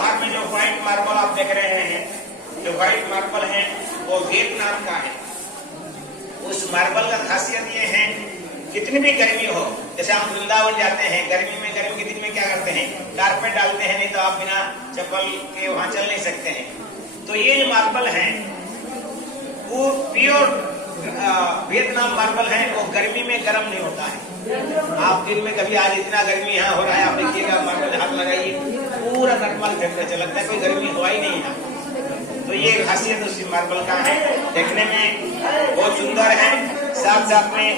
बाहर में जो व्हाइट मार्बल आप देख रहे हैं, जो व्हाइट मार्बल है वो वियतनाम का है। उस मार्बल का खासियत ये है, कितनी भी गर्मी हो, जैसे हम वृंदावन जाते हैं, गर्मी के दिन में क्या करते हैं, कारपेट डालते हैं, नहीं तो आप बिना चप्पल के वहां चल नहीं सकते हैं। तो ये जो मार्बल है वो प्योर वियतनाम मार्बल है, वो गर्मी में गर्म नहीं होता है। आप दिन में कभी, आज इतना गर्मी यहाँ हो रहा है, आप देखिएगा मार्बल हाथ लगाइए, पूरा नॉर्मल टेम्परेचर लगता है, कोई गर्मी हुआ ही नहीं है। तो ये खासियत उसी मार्बल का है, देखने में बहुत सुंदर है, साथ साथ में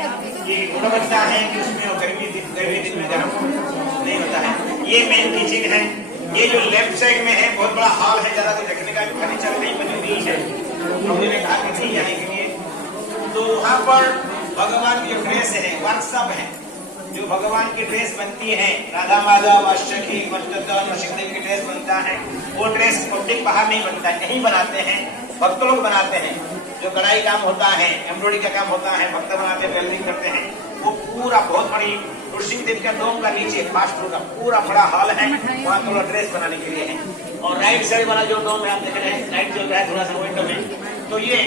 ये गुणवत्ता है कि उसमें गर्मी दिन में गर्म नहीं होता है। ये मेन किचन है। ये जो लेफ्ट साइड में है बहुत बड़ा हॉल है, ज्यादा कुछ रखने का फर्नीचर नहीं बनी हुई है, हमने कहा कि नहीं जाने के लिए। तो वहाँ पर भगवान की ड्रेस है, वर्कशॉप है, जो भगवान की ड्रेस बनती है, राधा माधव अष्टकी नृसिंहदेव की ड्रेस बनता है, वो ड्रेस पब्लिक बाहर नहीं बनता है, कहीं बनाते हैं, भक्त लोग बनाते हैं। जो कढ़ाई काम होता है, एम्ब्रॉयडरी का काम होता है, भक्त बनाते हैं, टेलरिंग करते हैं, वो पूरा बहुत बड़ी नृसिंहदेव का डोम का नीचे 5 फ्लोर का पूरा बड़ा हॉल है, वहाँ थोड़ा ड्रेस बनाने के लिए है। और राइट साइड वाला जो डोम है आप देख रहे हैं, लाइट चल रहा है थोड़ा सा विंडो में, तो ये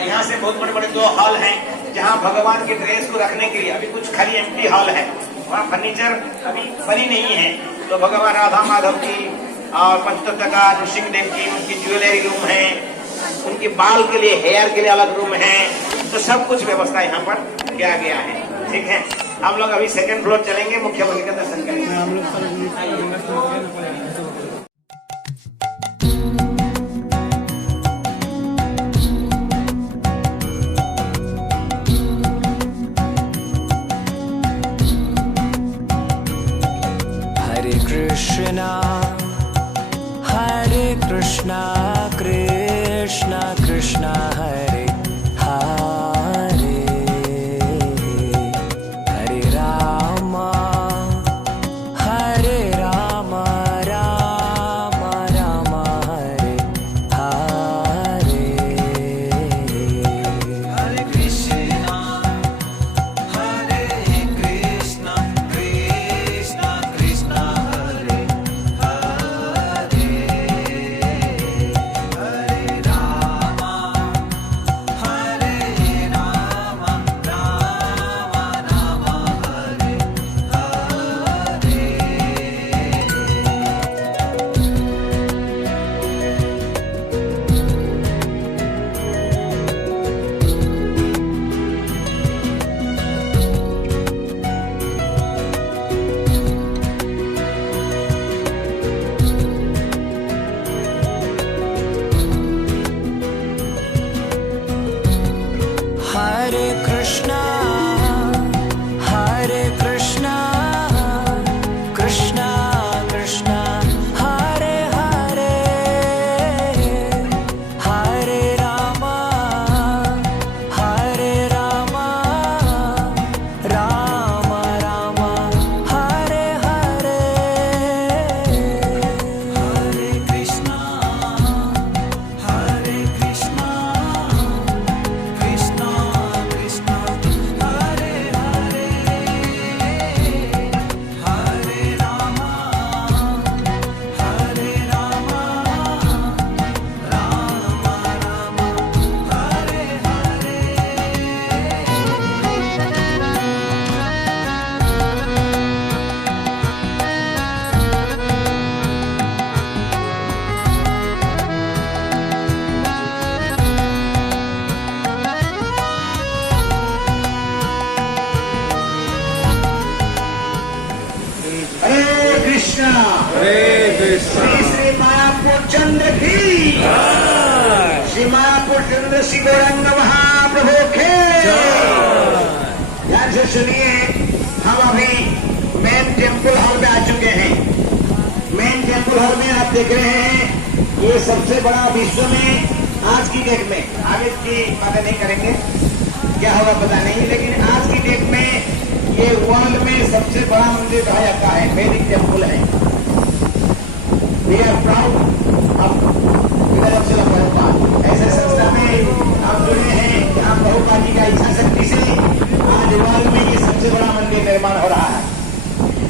यहाँ से बहुत बड़े बड़े 2 हॉल हैं जहाँ भगवान की ड्रेस को रखने के लिए अभी कुछ खाली एम्प्टी हॉल है, वहाँ फर्नीचर अभी बनी नहीं है। तो भगवान राधा माधव की और पंचतत्व का, नृसिंहदेव की, उनकी ज्वेलरी रूम है, उनके बाल के लिए, हेयर के लिए अलग रूम है, तो सब कुछ व्यवस्था यहाँ पर किया गया है। ठीक है, हम लोग अभी 2nd फ्लोर चलेंगे, मुख्य मंदिर का दर्शन करेंगे। हरे कृष्णा कृष्णा कृष्णा हरे हरे, हरे राम राम राम हरे हरे, हरे कृष्णा कृष्णा कृष्णा हरे हरे, हरे राम श्री मायापुर चंद्र की, श्री मायापुर चंद्र श्री गौरंग महाप्रभु के। ध्यान से सुनिए, हम अभी मेन टेम्पल हॉल में आ चुके हैं। मेन टेम्पल हॉल में आप देख रहे हैं, ये सबसे बड़ा विश्व में आज की डेट में, आगे की बातें नहीं करेंगे, क्या होगा पता नहीं, लेकिन आज की डेट में ये वर्ल्ड में सबसे बड़ा मंदिर कहा जाता है, वैदिक टेम्पल है। वी आर प्राउड ऑफ ऐसे संस्था में हम जुड़े हैं जहाँ प्रभुपाद जी का इच्छा शक्ति से आज वर्ल्ड में ये सबसे बड़ा मंदिर निर्माण हो रहा है।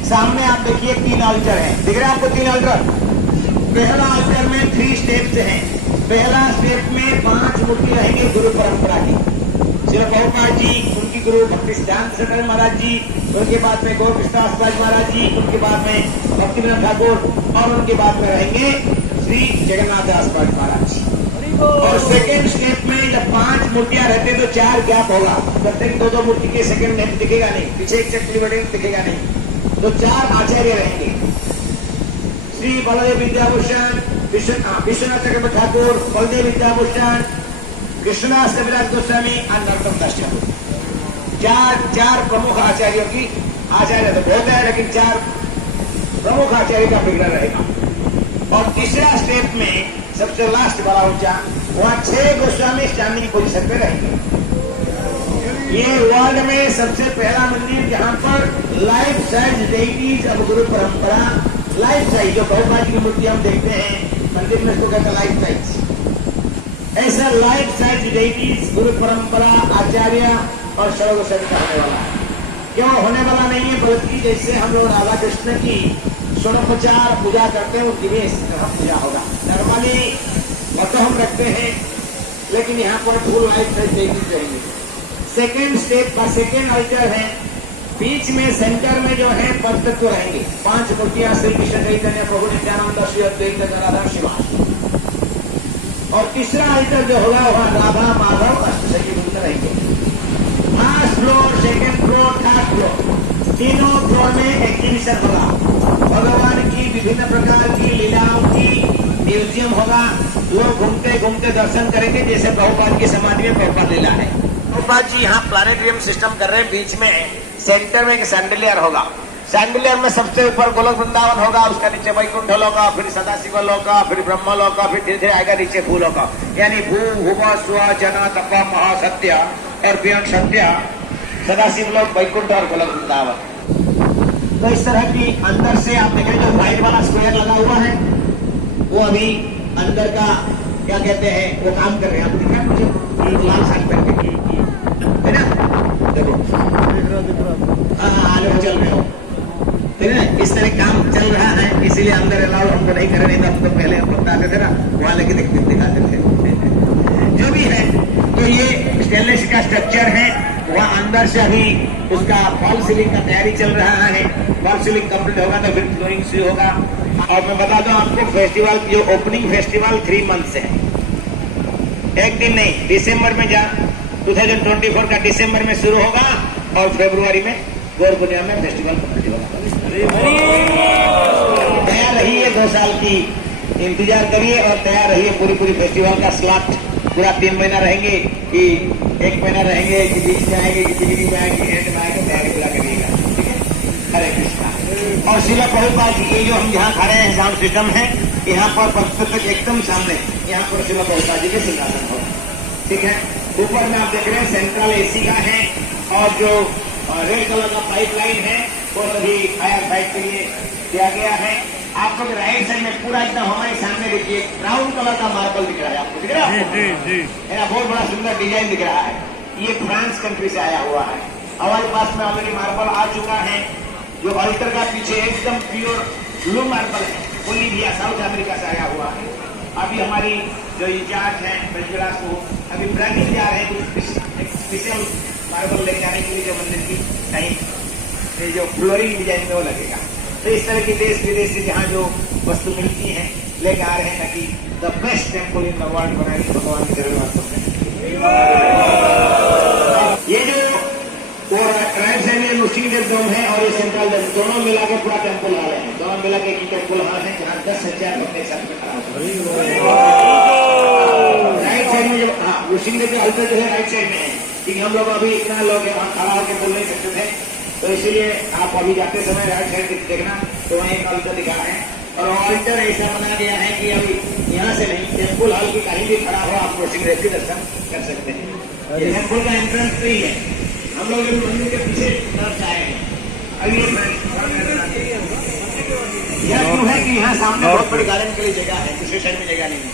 सामने आप देखिए 3 अल्टर हैं, दिख रहे हैं आपको 3 अल्टर, पहला अल्टर में 3 स्टेप्स हैं। पहला स्टेप में 5 मूर्ति रहेंगे गुरु परंपरा की। श्री प्रभुपाद जी, उनकी गुरु भक्ति सिद्धांत सरस्वती महाराज जी, उनके बाद में गौर कृष्णदास महाराज जी, उनके बाद में भक्ति विनोद ठाकुर और उनके बाद में रहेंगे श्री जगन्नाथ दास महाराज जी। और सेकेंड स्टेप में जब 5 मूर्तियां रहते तो 4 गैप होगा। प्रत्येक 2-2 मूर्ति के सेकेंड नेम दिखेगा नहीं, पीछे एक चक्री बटे दिखेगा नहीं, तो 4 आचार्य रहेंगे। श्री बलदेव विद्याभूषण, विश्वनाथ चक्रवर्ती ठाकुर, बलदेव विद्याभूषण, कृष्णदास कविराज गोस्वामी और नरोत्तम दास ठाकुर। 4 प्रमुख आचार्यों की, आचार्य तो बहुत है लेकिन 4 प्रमुख आचार्य का विग्रह रहेगा। और तीसरा स्टेप में सबसे लास्ट बड़ा ऊंचा, वहां 6 गोस्वामी स्टैंडिंग पोजीशन पे रहेंगे। ये वर्ल्ड में सबसे पहला मंदिर जहां पर लाइफ साइज डेइटीज अब गुरु परंपरा, लाइफ साइज जो प्रभुपाद जी की मूर्ति हम देखते हैं मंदिर में, इसको कहते हैं लाइफ साइज। ऐसा लाइफ साइज डेइटीज गुरु परंपरा आचार्य और सर्व गोस्वामी का होने वाला है। क्यों होने वाला नहीं है, बल्कि जैसे हम लोग राधा कृष्ण की षोडशोपचार पूजा करते हैं उनकी भी इस तरह पूजा होगा। नॉर्मली वो तो हम रखते हैं, लेकिन यहाँ पर फुल लाइफ साइज डेइटीज रहेंगे। सेकेंड स्टेप का सेकेंड अल्टर है, बीच में सेंटर में जो है पंचतत्व रहेंगे। 5 मूर्तियां श्री कृष्ण चैतन्य प्रभु नित्यानंद श्री अद्वैत गदाधर शिवास। और तीसरा अल्टर जो होगा वहां राधा माधव अष्टसखी वृंद रहेंगे। First floor, second floor, third floor, तीनों फ्लोर में एग्जीबिशन होगा। भगवान की विभिन्न प्रकार की लीलाओं की म्यूजियम होगा। लोग घूमते घूमते दर्शन करेंगे, जैसे प्रभुपाद की समाधि में प्रभुपाद लीला है। प्रभुपाद जी यहाँ प्लानेटरियम सिस्टम कर रहे हैं, बीच में सेंटर में एक सैंडलियर होगा। सैंडलियर में सबसे ऊपर गोलोक वृंदावन होगा, उसका नीचे वैकुंठ लोका, फिर सदाशिव लोका, फिर ब्रह्म लोका, फिर धीरे धीरे आएगा नीचे भू लोका, यानी भू भुव स्व जना तप महासत्य और बियॉन्ड सत्य सदाशिव लोक, वैकुंठ और गोलोक वृंदावन। तो इस तरह की अंदर से आप देख रहे हैं जो व्हाइट वाला स्क्वायर लगा हुआ है, वो अभी अंदर का क्या कहते हैं वो काम कर रहे हैं। आप दिख रहे हैं मुझे लाल साड़ी पहन के, है ना, देखो आगे चल रहे हो, ठीक है। इस तरह काम चल रहा है, इसीलिए अंदर अलाउड हमको नहीं कर रहे, नहीं तो हम तो पहले हम लोग आते थे ना, वहां लेके दिखाते थे। जो भी है, तो ये स्टेनलेस का स्ट्रक्चर है। वहाँ अंदर से अभी उसका फॉल सीलिंग का तैयारी चल रहा है। फॉल सीलिंग कंप्लीट होगा तो फिर फ्लोरिंग शुरू होगा। और मैं बता दूं आपको, फेस्टिवल जो ओपनिंग फेस्टिवल 3 मंथ से है, एक दिन नहीं। दिसंबर में 2024 का दिसंबर में शुरू होगा और फरवरी में गौर पूर्णिमा में फेस्टिवल कंप्लीट होगा। तैयार रहिए, 2 साल की इंतजार करिए और तैयार रहिए। पूरी फेस्टिवल का स्लॉट पूरा 3 महीना रहेंगे कि 1 महीना रहेंगे कि बीच में आएंगे कि बिगिनिंग में आएंगे, एंड में आएंगे, तैयारी पूरा करिएगा। ठीक है, हरे कृष्णा। और श्रील प्रभुपाद जी ये जो हम जहाँ खड़े हैं साउंड सिस्टम है, यहाँ पर पंचतत्व एकदम सामने, यहाँ पर श्रील प्रभुपाद जी के सिंहासन होगा। ठीक है, ऊपर में आप देख रहे हैं सेंट्रल एसी का है और जो रेड कलर का पाइपलाइन है वो सभी फायर फाइट के लिए दिया गया है। आप लोग राइट साइड में पूरा एकदम हमारे सामने देखिए, ब्राउन कलर का मार्बल दिख रहा है, आपको दिख रहा है? बहुत बड़ा सुंदर डिजाइन दिख रहा है। ये फ्रांस कंट्री से आया हुआ है। हमारे पास में ऑलरेडी मार्बल आ चुका है, जो अल्टर का पीछे एकदम प्योर ब्लू मार्बल है, बोलीविया साउथ अमेरिका से आया हुआ है। अभी हमारी जो इंचार्ज है ब्रजविलास को अभी ब्राजील जा रहे हैं, कुछ स्पेशल मार्बल लेके जाने के लिए, जो मंदिर की कहीं जो फ्लोरिंग डिजाइन में वो लगेगा। तो इस तरह की देश विदेश से जहाँ जो वस्तु मिलती है लेके आ रहे हैं, ताकि the best temple in the world बनाएंगे भगवान के जरूरत। ये जो राइट साइड में नृसिंहदेव डोम है और ये सेंट्रल डोम, दोनों मिला के पूरा टेम्पल आ रहे हैं। दोनों मिला के एक टेम्पल आ रहे हैं जहाँ 10,000 अपने साथ में खड़ा हो। राइट साइड में जो नृसिंहदेव का अल्टर जो है राइट साइड में है, क्योंकि हम लोग अभी इतना लोग वहाँ खड़ा होकर बोल नहीं सकते थे, तो इसीलिए आप अभी जाते समय राइट साइड देखना, तो वहाँ एक अल्टर दिखा है। और ऑल्टर ऐसा बना गया है कि अभी यहाँ से नहीं, टेम्पल हॉल की कहीं भी खड़ा हो आप नृसिंहदेव के दर्शन कर सकते हैं। ये टेम्पल का एंट्रेंस तो ही है। हम लोग मंदिर के पीछे तरफ आए हैं। अभी यह क्यों है कि यहाँ सामने बहुत बड़ी गार्डन के लिए जगह है, दूसरे साइड में जगह नहीं है।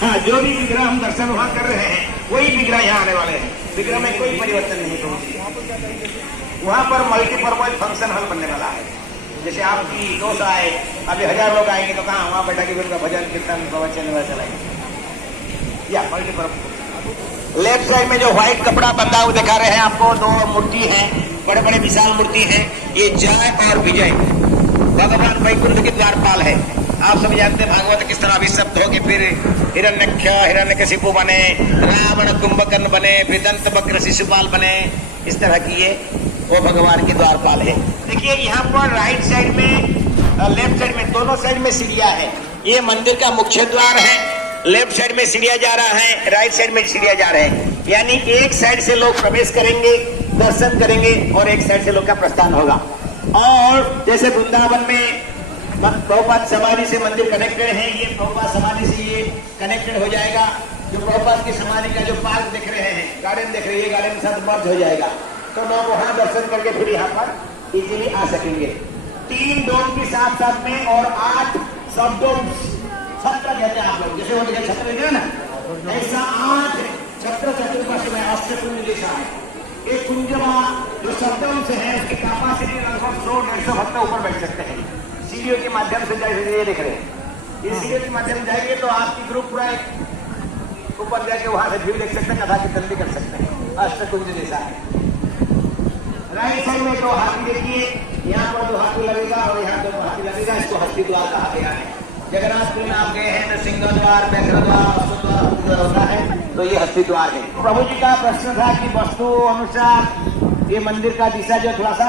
हाँ, जो भी विग्रह हम दर्शन वहाँ कर रहे हैं वही विग्रह यहाँ आने वाले हैं। विग्रह में कोई परिवर्तन नहीं है। वहाँ पर मल्टीपर्पज फंक्शन हॉल बनने वाला है। जैसे आपकी दोस्त आए, अभी 1000 लोग आएंगे तो कहाँ वहाँ बैठा के उनका भजन कीर्तन प्रवचन वगैरह चलाएंगे। या मल्टीपर्पज। लेफ्ट साइड में जो व्हाइट कपड़ा बंधा हुआ दिखा रहे हैं आपको, 2 मूर्ति हैं, बड़े बड़े विशाल मूर्ति हैं। ये जय और विजय भगवान वैकुंठ के द्वारपाल है। आप सब जानते हैं भागवत किस तरह अभिशप्त हो कि फिर हिरण्यकशिपु बने, रावण कुंभकर्ण बने, फिर दंतवक्र शिशुपाल बने, इस तरह की ये वो भगवान के द्वारपाल है। देखिए यहाँ पर राइट साइड में, लेफ्ट साइड में, दोनों साइड में सीढ़ियां है। ये मंदिर का मुख्य द्वार है। लेफ्ट साइड में सीढ़ियां जा रहा है, राइट साइड में सीढ़ियां जा रहे हैं। यानी एक साइड से लोग प्रवेश करेंगे, दर्शन करेंगे, और एक साइड से लोग का प्रस्थान होगा। और जैसे वृंदावन में प्रभुपाद समाधि से मंदिर कनेक्टेड है, ये प्रभुपाद समाधि से ये कनेक्टेड हो जाएगा। जो प्रभुपाद की समाधि का जो पार्क देख रहे हैं, गार्डन देख रहे हैं, ये गार्डन के साथ मर्ज हो जाएगा, तो लोग वहां दर्शन करके फिर यहाँ पर इजीली आ सकेंगे। 3 डोम के साथ साथ में और 8 सब डोम, छत्र कहते हैं आप लोग, जैसे वो देखिए छत्र है ना, ऐसा 8 छत्र चतुर्पार्श्व में अष्टकुंज जैसा है। एक कुंजमा जो शब्दों से है, उसकी कैपेसिटी लगभग 100-150 भक्त ऊपर बैठ सकते हैं। सीढ़ियों के माध्यम से जाए, ये देख रहे हैं, इस सीढ़ियों के माध्यम से जाएंगे तो आपकी ग्रुप पूरा ऊपर जाके वहां से भीड़ देख सकते हैं, कथा कीर्तन भी कर सकते हैं। अष्टकुंज जैसा है। राइट साइड में 2 हाथी देखिए, यहाँ पर 2 हाथी लगेगा और यहाँ 2 हाथी लगेगा। इसको हस्ती द्वार कहा गया है। जगन्नाथपुरी में आप गए हैं तो सिंह द्वार, पैखरा द्वार, अश्व द्वार होता है, तो ये हस्ती द्वार है। प्रभु जी का प्रश्न था कि वस्तु अनुसार ये मंदिर का दिशा जो थोड़ा सा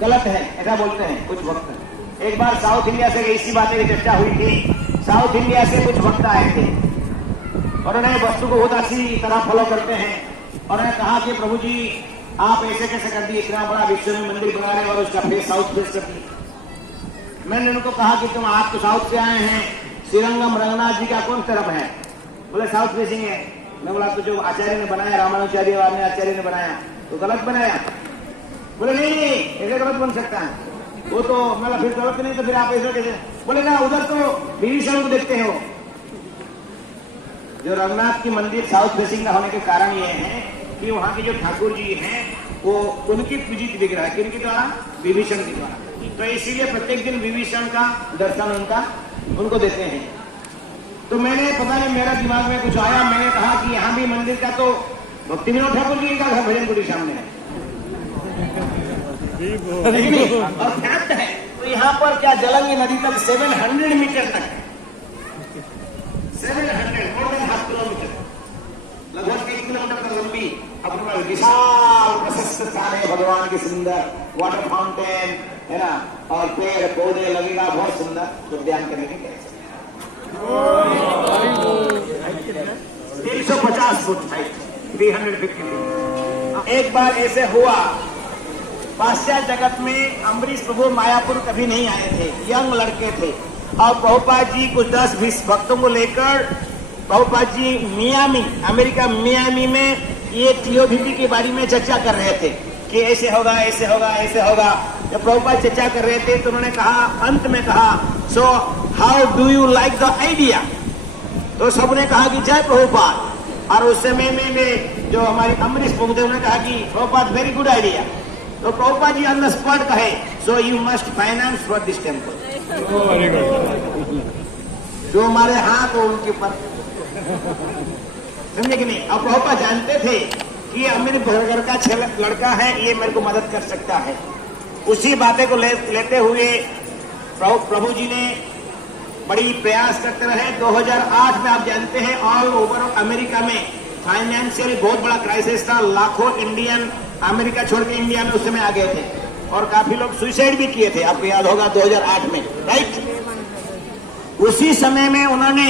गलत है, ऐसा बोलते हैं कुछ भक्त। एक बार साउथ इंडिया से इसी बातें की चर्चा हुई थी। साउथ इंडिया से कुछ भक्त आए थे और उन्हें वस्तु को बहुत अच्छी तरह फॉलो करते हैं, और उन्होंने कहा कि प्रभु जी आप ऐसे कैसे कर दिए, इतना बड़ा विश्व में मंदिर बना रहे और उसका फेस साउथ फेस कर दिए। मैंने उनको कहा कि तुम आप तो साउथ से आए हैं, श्रीरंगम रंगनाथ जी का कौन तरफ है? बोले साउथ फेसिंग है। मैं बोला तो जो आचार्य ने बनाया, रामानुचार्य आचार्य ने बनाया, तो गलत बनाया? बोले नहीं, ऐसे गलत बन सकता है वो तो। मतलब फिर गलत नहीं तो फिर आप ऐसे कैसे? बोले ना, उधर तो विभीषण को देखते हो। जो रंगनाथ की मंदिर साउथ फेसिंग का होने के कारण ये है कि वहाँ के जो ठाकुर जी हैं वो उनकी पूजित विग्रह है, किनके द्वारा? विभीषण के द्वारा। तो इसीलिए प्रत्येक दिन विभीषण का दर्शन उनको देते हैं। तो मैंने पता नहीं मेरा दिमाग में कुछ आया, मैंने कहा कि यहाँ भी मंदिर का तो भक्ति विनोद ठाकुर जी का भजन कुटी सामने है, और फैक्ट है। तो यहाँ पर क्या जलंगी नदी तक 700 मीटर तक है, 700 मोर देन हाफ किलोमीटर, लगभग 1 किलोमीटर तक लंबी अपने विशाल प्रशस्त स्थान है। भगवान के सुंदर वाटर फाउंटेन है ना, और पेड़ पौधे लगेगा बहुत सुंदर। तो ध्यान करने की 350 फुट हाइट, 350 फीट। एक बार ऐसे हुआ, पाश्चात्य जगत में अम्बरीश प्रभु मायापुर कभी नहीं आए थे, यंग लड़के थे, और प्रभुपाद जी कुछ 10-20 भक्तों को लेकर Prabhupada ji Miami, America Miami में ये टीओबीटी के बारे में चर्चा कर रहे थे कि ऐसे होगा, ऐसे होगा, ऐसे होगा। जब प्रभुपाद चर्चा कर रहे थे तो उन्होंने कहा, अंत में कहा, so how do you like the idea? तो सबने कहा कि जय प्रभुपाद। और उस समय में जो हमारे अम्बरीश प्रभु थे उन्होंने कहा कि प्रभुपाद वेरी गुड आइडिया। तो Prabhupada ji on the spot कहे, so you must finance for this temple. जो हमारे हाथ हो उनके ऊपर, समझे कि नहीं? अब प्रभुपाद जानते थे कि ये अमीर घर का लड़का है, ये मेरे को मदद कर सकता है। उसी बातें को लेते हुए प्रभु जी ने बड़ी प्रयास करते रहे। 2008 में आप जानते हैं ऑल ओवर अमेरिका में फाइनेंशियली बहुत बड़ा क्राइसिस था। लाखों इंडियन अमेरिका छोड़ के इंडिया में उस समय आ गए थे, और काफी लोग सुसाइड भी किए थे, आपको याद होगा 2008 में, राइट? उसी समय में उन्होंने,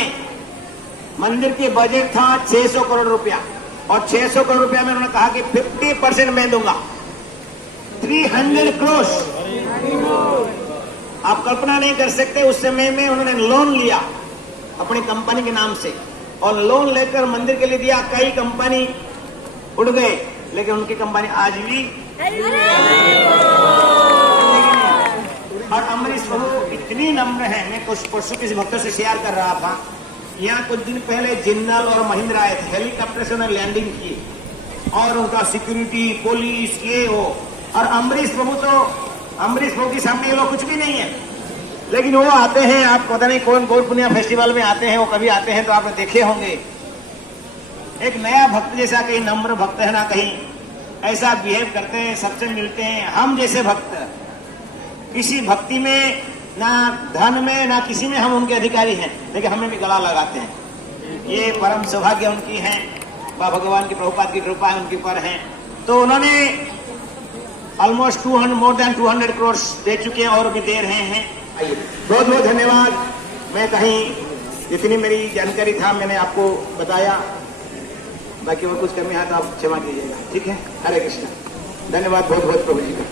मंदिर के बजट था 600 करोड़ रुपया, और 600 करोड़ रुपया में उन्होंने कहा कि 50% मैं दूंगा, 300 करोड़। आप कल्पना नहीं कर सकते, उस समय में उन्होंने लोन लिया अपनी कंपनी के नाम से, और लोन लेकर मंदिर के लिए दिया। कई कंपनी उड़ गए, लेकिन उनकी कंपनी आज भी। और अम्बरीश प्रभु इतनी नम्र है, मैं कुछ परसों किसी भक्तों से शेयर कर रहा था, यहाँ कुछ दिन पहले जिंदल और महिंद्रा आए थे, हेलीकॉप्टर से उन्होंने लैंडिंग की, और उनका सिक्योरिटी, पुलिस, ये हो। और अम्बरीश प्रभु तो अमरीश भाऊ के सामने ये लोग कुछ भी नहीं है, लेकिन वो आते हैं, आप पता नहीं कौन गौर पुनिया फेस्टिवल में आते हैं, वो कभी आते हैं तो आपने देखे होंगे, एक नया भक्त जैसा, कहीं नम्र भक्त है ना कहीं ऐसा बिहेव करते हैं, सबसे मिलते हैं। हम जैसे भक्त किसी भक्ति में ना धन में ना किसी में हम उनके अधिकारी हैं, लेकिन हमें भी गला लगाते हैं। ये परम सौभाग्य उनकी है, भगवान की प्रभुपाद की कृपा उनके पर है। तो उन्होंने ऑलमोस्ट मोर देन 200 करोड़ दे चुके हैं और भी दे रहे हैं। बहुत बहुत धन्यवाद। मैं कहीं जितनी मेरी जानकारी था मैंने आपको बताया, बाकी और कुछ कमी है तो आप क्षमा कीजिएगा, ठीक है। हरे कृष्ण, धन्यवाद बहुत बहुत प्रभु जी का।